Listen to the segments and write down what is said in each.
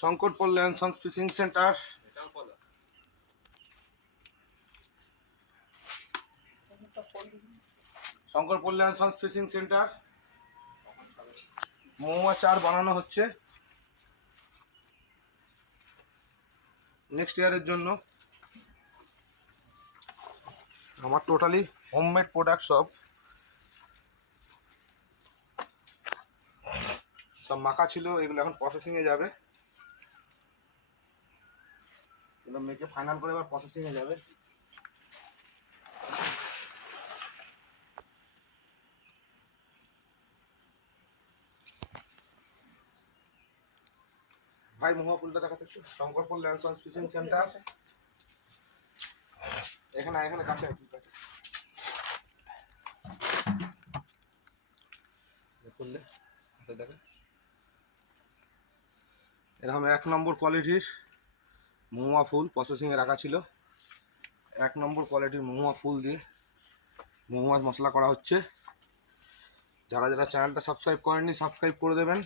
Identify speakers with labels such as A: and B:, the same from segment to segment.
A: Shankar Palli and sons fishing centre Shankar Palli and sons fishing centre মৌয়া চার বানানো হচ্ছে। Next ইয়ারের জন্য। আমার টোটালি হোমমেড প্রোডাক্ট সব। সব মাখা ছিল এগুলো এখন প্রসেসিংয়ে যাবে। এগুলো মেখে ফাইনাল করে এবার প্রসেসিংয়ে যাবে। ভাই মহাপুলটা দেখাতে একটু। Shankarpur land sons fishing centre এখানে এখানে কাছে কাছে করলে দেখেন এরকম এক নম্বর কোয়ালিটির মহুয়া ফুল প্রসেসিংয়ে রাখা ছিল। এক নম্বর কোয়ালিটির মহুয়া ফুল দিয়ে মহুয়া মশলা করা হচ্ছে। যারা যারা চ্যানেলটা সাবস্ক্রাইব করেননি সাবস্ক্রাইব করে দেবেন।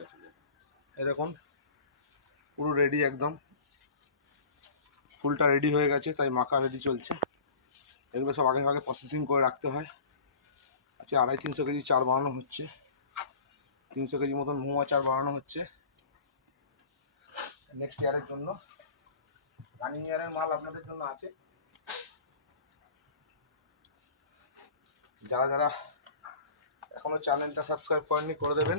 B: গেছে।
A: দেখুন পুরো রেডি একদম। ফুলটা রেডি হয়ে গেছে তাই মাখা রেডি চলছে। এগুলো সব আগে আগে প্রসেসিং করে রাখতে হয়। আচ্ছা আড়াই তিনশো কেজি চার বানানো হচ্ছে। তিনশো কেজি মতন মোয়া চার বানানো হচ্ছে। নেক্সট ইয়ারের জন্য। রানিং ইয়ারের মাল আপনাদের জন্য আছে। যারা যারা এখনও চ্যানেলটা সাবস্ক্রাইব করেননি, করে দেবেন।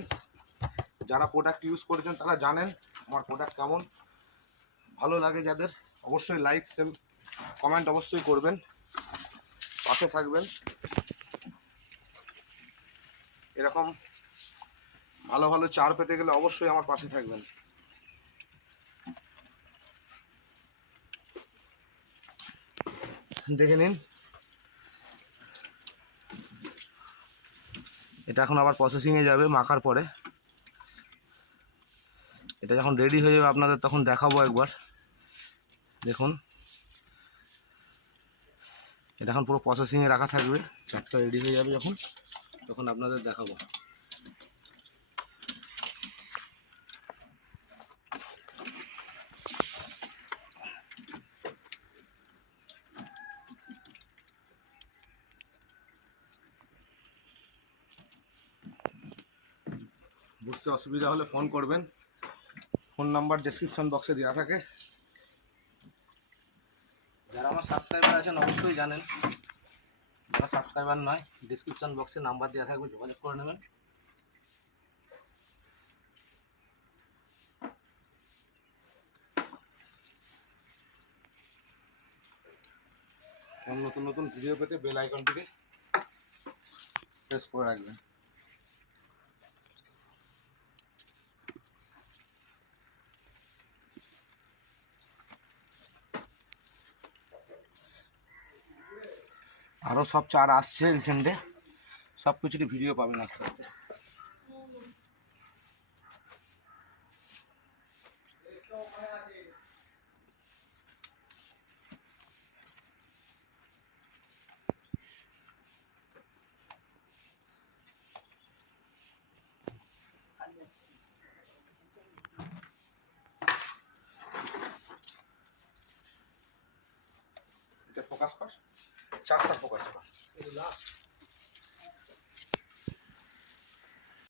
A: যারা প্রোডাক্ট ইউজ করেছেন, তারা জানেন আমার প্রোডাক্ট কেমন। ভালো লাগে যাদের, অবশ্যই লাইক সেম কমেন্ট অবশ্যই করবেন। পাশে থাকবেন। এরকম ভালো ভালো চার পেতে গেলে অবশ্যই আমার পাশে থাকবেন। দেখে নিন। এটা এখন আবার প্রসেসিংয়ে যাবে মাখার পরে। এটা যখন রেডি হয়ে যাবে আপনাদের, তখন দেখাবো একবার। দেখুন। এটা এখন পুরো প্রসেসিংয়ে রাখা থাকবে। চারটা রেডি হয়ে যাবে যখন, তখন আপনাদের দেখাবো। বুঝতে অসুবিধা হলে ফোন করবেন। ফোন নাম্বার ডেসক্রিপশন বক্সে দেওয়া থাকে। যারা আমার সাবস্ক্রাইবার আছেন, অবশ্যই জানেন। যারা সাবস্ক্রাইবার নয় ডিসক্রিপশন বক্সে নাম্বার দেওয়া থাকবে, যোগাযোগ করে নেবেন। নতুন নতুন ভিডিও পেতে বেল আইকনটিকে প্রেস করে রাখবেন। আরও সব চার আসছে রিসেন্টে সব কিছুরই ভিডিও পাবেন আস্তে আস্তে ফোকাস কর চারটা ফোকাস কর।